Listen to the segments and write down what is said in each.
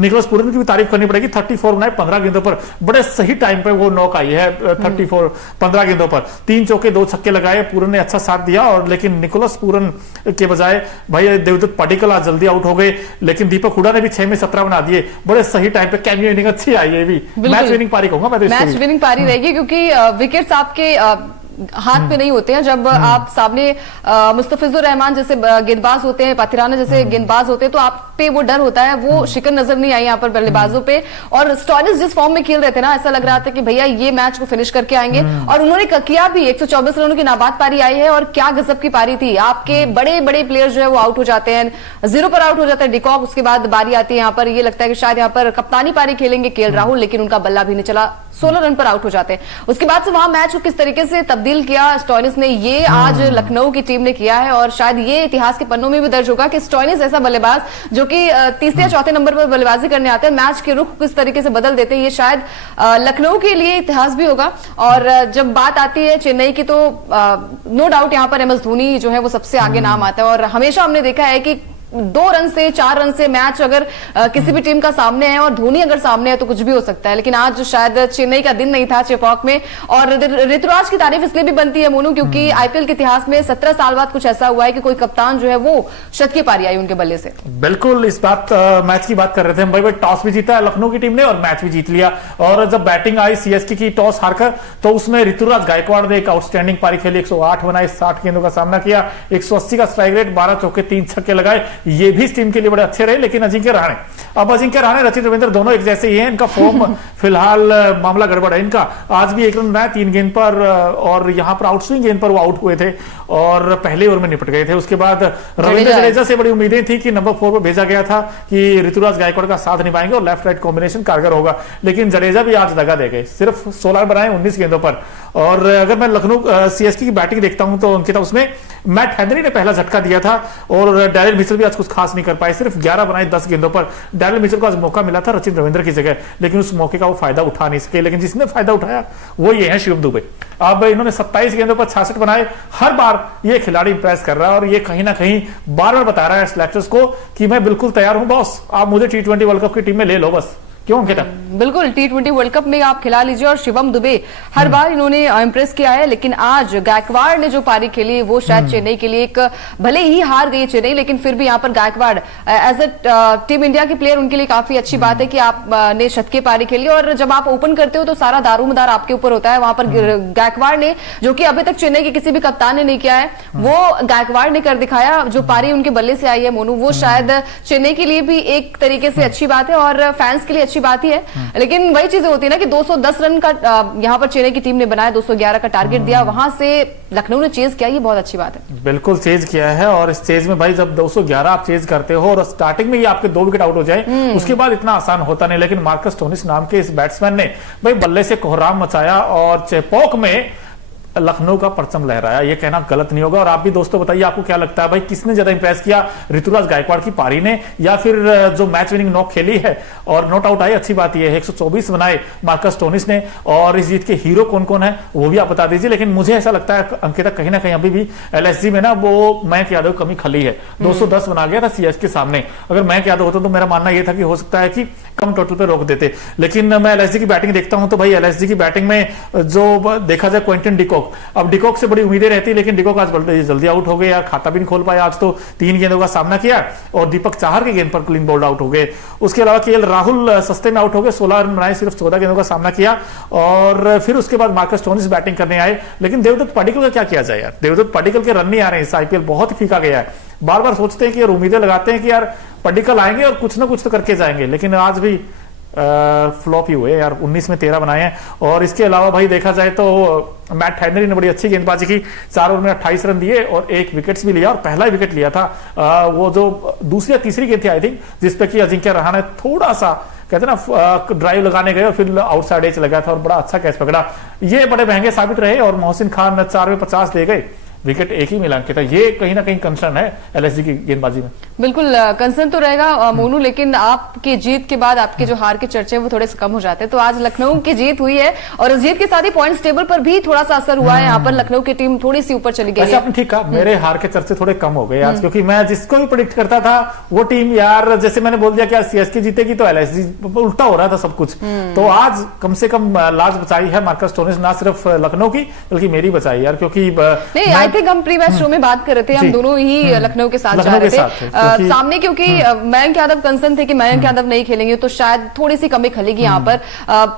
Nicholas Pooran की भी तारीफ करनी पड़ेगी। 34 बनाए 15 गेंदों पर, बड़े सही टाइम पे वो नॉक आई है। 34 15 गेंदों पर 3 चौके 2 छक्के लगाए, पूरन ने अच्छा साथ दिया। और लेकिन निकोलस पूरन के बजाय भाई देवदत्त पडिक्कल आज जल्दी आउट हो गए, लेकिन दीपक हुडा ने भी 6 में 17 बना दिए। बड़े सही टाइम पे कैमियो इनिंग अच्छी आई है। भी मैच विनिंग पारी कहूंगा मैं तो, मैच विनिंग पारी रहेगी क्योंकि विकेट्स आपके हाथ पे नहीं होते हैं। जब आप सामने मुस्तफिजुर रहमान जैसे गेंदबाज होते हैं, पाथिराना जैसे गेंदबाज होते हैं, तो आप पे वो डर होता है। वो शिकन नजर नहीं आई यहाँ पर बल्लेबाजों पे। और स्टॉइनिस जिस फॉर्म में खेल रहे थे ना, ऐसा लग रहा था कि भैया ये मैच को फिनिश करके आएंगे, और उन्होंने किया भी। 124 रनों की नाबाद पारी आई है और क्या गजब की पारी थी। आपके बड़े बड़े प्लेयर जो है वो आउट हो जाते हैं, 0 पर आउट हो जाता है डिकॉक। उसके बाद बारी आती है यहाँ पर, ये लगता है कि शायद यहाँ पर कप्तानी पारी खेलेंगे केएल राहुल, लेकिन उनका बल्ला भी नहीं चला, 16 रन पर आउट हो जाते हैं। उसके बाद से वहां मैच को किस तरीके से तब्दील किया स्टॉइनिस ने, ये आज लखनऊ की टीम ने किया है। और शायद ये इतिहास के पन्नों में भी दर्ज होगा कि स्टॉइनिस ऐसा बल्लेबाज जो कि तीसरे या चौथे नंबर पर बल्लेबाजी करने आते हैं, मैच के रुख किस तरीके से बदल देते हैं, ये शायद लखनऊ के लिए इतिहास भी होगा। और जब बात आती है चेन्नई की, तो नो डाउट यहाँ पर MS धोनी जो है वो सबसे आगे नाम आता है। और हमेशा हमने देखा है कि 2 रन से 4 रन से मैच अगर किसी भी टीम का सामने है और धोनी अगर सामने है तो कुछ भी हो सकता है। लेकिन आज शायद चेन्नई का दिन नहीं था चेपॉक में। और ऋतुराज की तारीफ इसलिए भी बनती है मोनू, क्योंकि IPL के इतिहास में 17 साल बाद कुछ ऐसा हुआ है कि कोई कप्तान जो है वो शत की पारी आई उनके बल्ले से। बिल्कुल, इस बात मैच की बात कर रहे थे हम भाई टॉस भी जीता है लखनऊ की टीम ने और मैच भी जीत लिया। और जब बैटिंग आई CSK की टॉस हारकर, तो उसमें ऋतुराज गायकवाड़ ने एक आउटस्टैंडिंग पारी खेली, 108 बनाए, 60 गेंदों का सामना किया, 180 का स्ट्राइक रेट, 12 चौके 3 छक्के लगाए। ये भी टीम के लिए बड़े अच्छे रहे। लेकिन अजिंक्य रहाणे, अब अजिंक्य रहाणे रचित रविंद्र दोनों एक जैसे ही हैं। इनका फॉर्म फिलहाल मामला गड़बड़ है इनका। आज भी 1 रन बनाया 3 गेंद पर, और यहां पर आउटस्विंग गेंद पर वो आउट हुए थे और पहले ओवर में निपट गए थे। उसके बाद रविंद्र जडेजा से बड़ी उम्मीदें थी कि नंबर 4 पर भेजा गया था कि ऋतुराज गायकवाड़ का साथ निभाएंगे और लेफ्ट राइट कॉम्बिनेशन कारगर होगा, लेकिन जडेजा भी आज दगा दे गए। सिर्फ 16 बनाए 19 गेंदों पर। और अगर मैं लखनऊ CSK की बैटिंग देखता हूं तो अंकिता, उसमें मैट हेनरी ने पहला झटका दिया था और डैरिल मिचेल भी आज कुछ खास नहीं कर पाए, सिर्फ 11 बनाए 10 गेंदों पर। डैरिल मिचेल को आज मौका मिला था रचित रविंद्र की जगह, लेकिन उस मौके का वो फायदा उठा नहीं सके। लेकिन जिसने फायदा उठाया वो ये है शिवम दुबे। अब इन्होंने 27 गेंदों पर 66 बनाए। हर बार ये खिलाड़ी इंप्रेस कर रहा है और ये कहीं ना कहीं बार बार बता रहा है सिलेक्टर्स को कि मैं बिल्कुल तैयार हूं बॉस, आप मुझे T20 वर्ल्ड कप की टीम में ले लो बस। क्यों अंकिता? बिल्कुल, T20 वर्ल्ड कप में आप खिला लीजिए। और शिवम दुबे हर बार इन्होंने इंप्रेस किया है, लेकिन आज गायकवाड़ ने जो पारी खेली वो शायद चेन्नई के लिए एक, भले ही हार गई चेन्नई, लेकिन फिर भी यहाँ पर Gaikwad as a team India के प्लेयर उनके लिए काफी अच्छी बात है कि आपने शतकीय पारी खेली। और जब आप ओपन करते हो तो सारा दारोमदार आपके ऊपर होता है। वहां पर गायकवाड़ ने, जो कि अभी तक चेन्नई के किसी भी कप्तान ने नहीं किया है, वो गायकवाड़ ने कर दिखाया। जो पारी उनके बल्ले से आई है मोनू, वो शायद चेन्नई के लिए भी एक तरीके से अच्छी बात है और फैंस के लिए अच्छी बात ही है। लेकिन वही चीजें होती है ना कि 210 रन का यहां पर चेन्नई की टीम ने बनाया, 211 का टारगेट दिया, वहां से लखनऊ ने चेज किया। ये बहुत अच्छी बात है। बिल्कुल चेज किया है। और इस चेज में भाई जब 211 आप चेज करते हो और स्टार्टिंग में ही आपके 2 विकेट आउट हो जाए, उसके बाद इतना आसान होता नहीं। लेकिन मार्कस स्टोनिस नाम के इस बैट्समैन ने भाई बल्ले से कोहराम मचाया और चेपॉक में लखनऊ का परचम लहराया। ये कहना गलत नहीं होगा। और आप भी दोस्तों बताइए, आपको क्या लगता है भाई, किसने ज्यादा इंप्रेस किया, ऋतुराज गायकवाड़ की पारी ने या फिर जो मैच विनिंग नॉक खेली है और नॉट आउट आई? अच्छी बात यह है 124 बनाए मार्कस स्टोनिस ने। और इस जीत के हीरो कौन कौन है वो भी आप बता दीजिए। लेकिन मुझे ऐसा लगता है अंकिता, कहीं ना कहीं अभी भी LSG में ना वो मयंक यादव कमी खली है। 210 बना गया था CSK के सामने। अगर मयंक यादव होता तो मेरा मानना यह था कि हो सकता है कि कम टोटल पे रोक देते। लेकिन मैं LSG की बैटिंग देखता हूं तो भाई LSG की बैटिंग में जो देखा जाए क्विंटन डिकॉक, अब डिकॉक से बड़ी उम्मीदें रहती, लेकिन डिकॉक आज जल्दी आउट हो गए यार, खाता भी नहीं खोल पाया। आज तो 3 गेंदों का सामना किया और दीपक चाहर की गेंद पर क्लीन बोल्ड आउट हो गए। उसके अलावा केएल राहुल सस्ते में आउट हो गए, 16 रन बनाए, सिर्फ 14 गेंदों का सामना किया। और फिर उसके बाद मार्कस स्टोनिस बैटिंग करने आए। लेकिन देवदत्त पडिक्कल का क्या किया जाए यार, देवदत्त पडिक्कल के रन नहीं आ रहे हैं इस IPL, बहुत ही फीका गया है। बार बार सोचते हैं कि यार, उम्मीदें लगाते हैं कि यार पडिक्कल आएंगे और कुछ ना कुछ तो करके जाएंगे, लेकिन आज भी फ्लॉप ही हुए यार। 19 में 13 बनाए हैं। और इसके अलावा भाई देखा जाए तो मैट हेनरी ने बड़ी अच्छी गेंदबाजी की, 4 ओवर में 28 रन दिए और 1 विकेट्स भी लिया और पहला विकेट लिया था। वो जो दूसरी या तीसरी गेंद थी आई थिंक, जिसपे कि अजिंक्य रहाणे थोड़ा सा कहते ना ड्राइव लगाने गए और फिर आउटसाइड एज लगा था और बड़ा अच्छा कैच पकड़ा। ये बड़े महंगे साबित रहे और मोहसिन खान 4 में 50 दे गए। विकेट एक ही मिला अंकिता, ये कहीं ना कहीं कंसर्न है एलएसजी की गेंदबाजी में। बिल्कुल कंसर्न तो रहेगा मोनू, लेकिन आपकी जीत के बाद आपके जो हार के चर्चे वो थोड़े से कम हो जाते हैं। तो आज लखनऊ की जीत हुई है और इस जीत के साथ ही पॉइंट्स टेबल पर भी थोड़ा सा असर हुआ है। यहाँ पर लखनऊ की टीम थोड़ी सी ऊपर चली गई है। आपने ठीक कहा, मेरे हार के चर्चे थोड़े कम हो गए आज, क्योंकि मैं जिसको भी प्रेडिक्ट करता था वो टीम, यार जैसे मैंने बोल दिया कि सीएसके जीतेगी तो एलएसजी, उल्टा हो रहा था सब कुछ। तो आज कम से कम लाज बचाई है मार्कस स्टोनिस, ना सिर्फ लखनऊ की बल्कि मेरी बचाई यार, क्योंकि नहीं, आई थिंक हम प्री मैच शो में बात कर रहे थे, हम दोनों ही लखनऊ के साथ जा रहे थे सामने, क्योंकि मयंक यादव कंसर्न थे कि मयंक यादव नहीं खेलेंगे तो शायद थोड़ी सी कमी खलेगी यहाँ पर।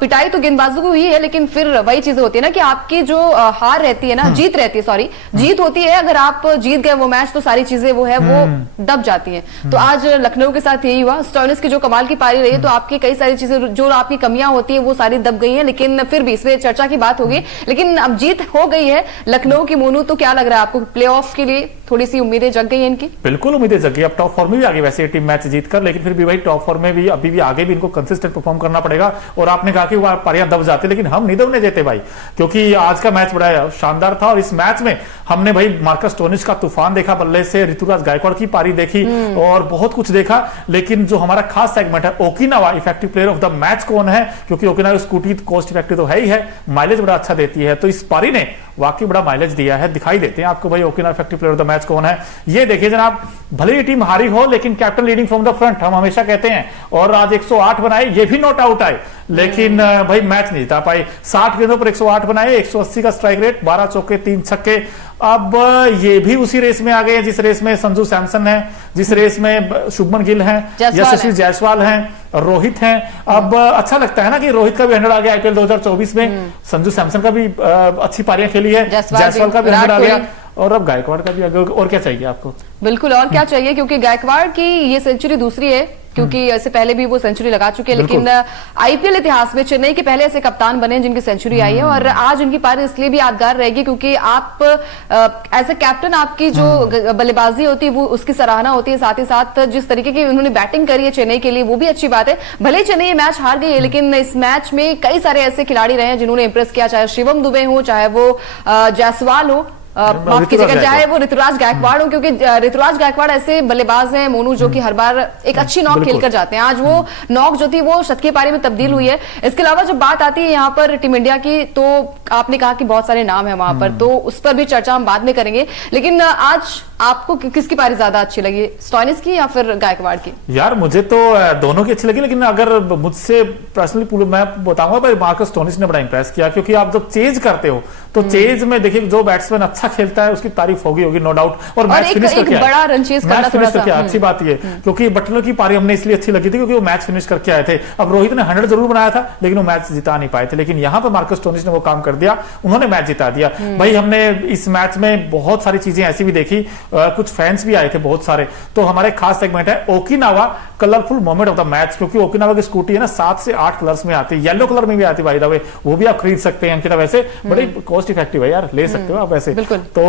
पिटाई तो गेंदबाजों को हुई है, लेकिन फिर वही चीजें होती है ना कि आपकी जो हार रहती है ना, जीत रहती है, सॉरी जीत होती है, अगर आप जीत गए वो मैच तो सारी चीजें वो है वो दब जाती है। तो आज लखनऊ के साथ यही हुआ। स्टोइनिस की जो कमाल की पारी रही है, तो आपकी कई सारी चीजें जो आपकी कमियां होती है वो सारी दब गई है, लेकिन फिर भी इसमें चर्चा की बात होगी। लेकिन अब जीत हो गई है लखनऊ की। मोनू, तो क्या लग रहा है आपको, प्लेऑफ के लिए थोड़ी सी उम्मीदें जग गई हैं इनकी? बिल्कुल उम्मीदें जग गई। अब टॉप फोर में भी आगे वैसे टीम मैच जीतकर, लेकिन फिर भी भाई टॉप फोर में भी अभी भी आगे भी इनको कंसिस्टेंट परफॉर्म करना पड़ेगा। और आपने कहा कि वो पारियां दब जाती, लेकिन हम नहीं दबने देते भाई, क्योंकि आज का मैच बड़ा शानदार था। और इस मैच में हमने भाई मार्कस स्टोनिस का तूफान देखा बल्ले से, ऋतुराज गायकवाड़ की पारी देखी और बहुत कुछ देखा। लेकिन जो हमारा खास सेगमेंट है, Okinawa effective player of the match कौन है, क्योंकि ओकिनावा स्कूटी कॉस्ट इफेक्टिव तो है ही है, माइलेज बड़ा अच्छा देती है, तो इस पारी ने वाकई बड़ा माइलेज दिया है। दिखाई देते हैं आपको भाई Okinawa effective player of the match कौन है। ये देखिए जनाब, भले ही टीम हारी हो लेकिन captain leading from the front, हम हमेशा कहते हैं। और आज 108 बनाए, ये भी नॉट आउट आए, लेकिन भाई मैच नहीं जीता पाए। 60 गेंदों पर 108 बनाए, 180 का स्ट्राइक रेट, 12 चौके 3 छक्के। अब ये भी उसी रेस में आ गए जिस रेस में संजू सैमसन है, जिस रेस में शुभमन गिल हैं, यशस्वी जायसवाल हैं, रोहित हैं। अब अच्छा लगता है ना कि रोहित का भी 100 आ गया आईपीएल 2024 में, संजू सैमसन का भी अच्छी पारियां खेली है, जायसवाल का भी 100 आ गया, और अब गायकवाड़ का भी आगे। और क्या चाहिए आपको? बिल्कुल, और क्या चाहिए, क्योंकि गायकवाड़ की ये सेंचुरी दूसरी है, क्योंकि इससे पहले भी वो सेंचुरी लगा चुके हैं। लेकिन आईपीएल इतिहास में चेन्नई के पहले ऐसे कप्तान बने जिनकी सेंचुरी आई है। और आज उनकी पारी इसलिए भी यादगार रहेगी क्योंकि आप एज ए कैप्टन आपकी जो बल्लेबाजी होती है वो उसकी सराहना होती है, साथ ही साथ जिस तरीके की उन्होंने बैटिंग करी है चेन्नई के लिए वो भी अच्छी बात है। भले चेन्नई ये मैच हार गई है, लेकिन इस मैच में कई सारे ऐसे खिलाड़ी रहे हैं जिन्होंने इंप्रेस किया, चाहे शिवम दुबे हो, चाहे वो जायसवाल हो, माफ कीजिएगा, चाहे वो ऋतुराज गायकवाड़ हो, क्योंकि ऋतुराज गायकवाड़ ऐसे बल्लेबाज हैं मोनू जो कि हर बार एक अच्छी नॉक खेलकर जाते हैं। आज वो नॉक जो थी वो शतकीय पारी में तब्दील हुई है। इसके अलावा जब बात आती है यहाँ पर टीम इंडिया की, तो आपने कहा कि बहुत सारे नाम है वहां पर, तो उस पर भी चर्चा हम बाद में करेंगे। लेकिन आज आपको किसकी पारी ज्यादा अच्छी लगी, स्टोइनिस की या फिर गायकवाड़ की? यार मुझे तो दोनों की अच्छी लगी, लेकिन अगर मुझसे पर्सनली मैं बताऊंगा भाई मार्कस स्टोइनिस ने बड़ा इंप्रेस किया, क्योंकि आप जब चेज करते हो तो चेज में देखिए जो बैट्समैन अच्छा खेलता है उसकी तारीफ होगी नो डाउट। और मैच फिनिश करके बड़ा रन चेज करना, मैच फिनिश करके अच्छी बात ये, क्योंकि बटलर की पारी हमने इसलिए अच्छी लगी थी क्योंकि वो मैच फिनिश करके आए थे। अब रोहित ने 100 जरूर बनाया था लेकिन वो मैच जिता नहीं पाए थे, लेकिन यहाँ पर मार्कस स्टोइनिस ने वो काम कर दिया, उन्होंने मैच जिता दिया। भाई हमने इस मैच में बहुत सारी चीजें ऐसी भी देखी, कुछ फैंस भी आए थे बहुत सारे। तो हमारे खास सेगमेंट है Okinawa colourful moment of the match, क्योंकि ओकिनावा की स्कूटी है ना 7 से 8 कलर्स में आती है, येलो कलर में भी आती है बाय द वे, वो भी आप खरीद सकते हैं अंकिता। वैसे बड़ी कॉस्ट इफेक्टिव है यार, ले सकते हो आप वैसे। तो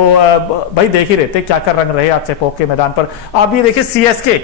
भाई देख ही रहते क्या कर रंग रहे आज चेपॉक के मैदान पर। आप ये देखिए सीएसके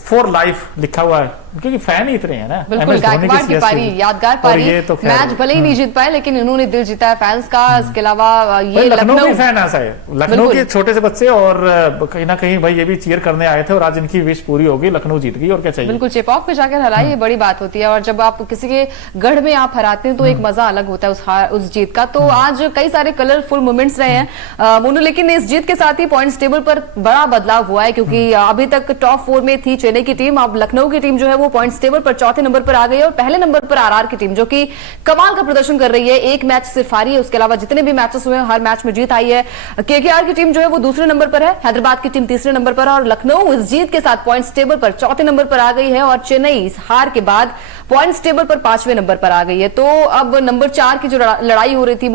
फॉर लाइफ लिखा हुआ है, क्योंकि फैन ही इतने हैं ना। बिल्कुल, गायकवाड़ की पारी यादगार पारी, तो मैच भले ही नहीं जीत पाए लेकिन इन्होंने दिल जीता है फैंस का। इसके अलावा ये लखनऊ के फैन ऐसा है, लखनऊ के छोटे से बच्चे, और कहीं ना कहीं भाई ये भी चीयर करने आए थे और आज इनकी विश पूरी होगी, लखनऊ जीत गई। और क्या चाहिए? बिल्कुल, चेपॉक पे जाकर हराई ये बड़ी बात होती है, और जब आप किसी के गढ़ में आप हराते हैं तो एक मजा अलग होता है उस जीत का। तो आज कई सारे कलरफुल मोमेंट्स रहे हैं मोनू, लेकिन इस जीत के साथ ही पॉइंट्स टेबल पर बड़ा बदलाव हुआ है, क्योंकि अभी तक टॉप 4 में थी चेन्नई की टीम, अब लखनऊ की टीम जो है वो पॉइंट्स टेबल पर चौथे नंबर पर आ गई है, और पहले नंबर पर आरआर की टीम जो कि कमाल का प्रदर्शन कर रही है, एक मैच सिर्फ हारी है, उसके अलावा जितने भी मैचेस हुए हैं हर मैच में जीत आई है। केकेआर की टीम जो है वो दूसरे नंबर पर है, हैदराबाद की टीम तीसरे नंबर पर है, और लखनऊ इस जीत के साथ पॉइंट्स टेबल पर चौथे नंबर पर आ गई है, और चेन्नई इस हार के बाद पॉइंट्स टेबल पर 5वें नंबर पर आ गई है। तो अब नंबर 4 की जो लड़ाई हो रही थी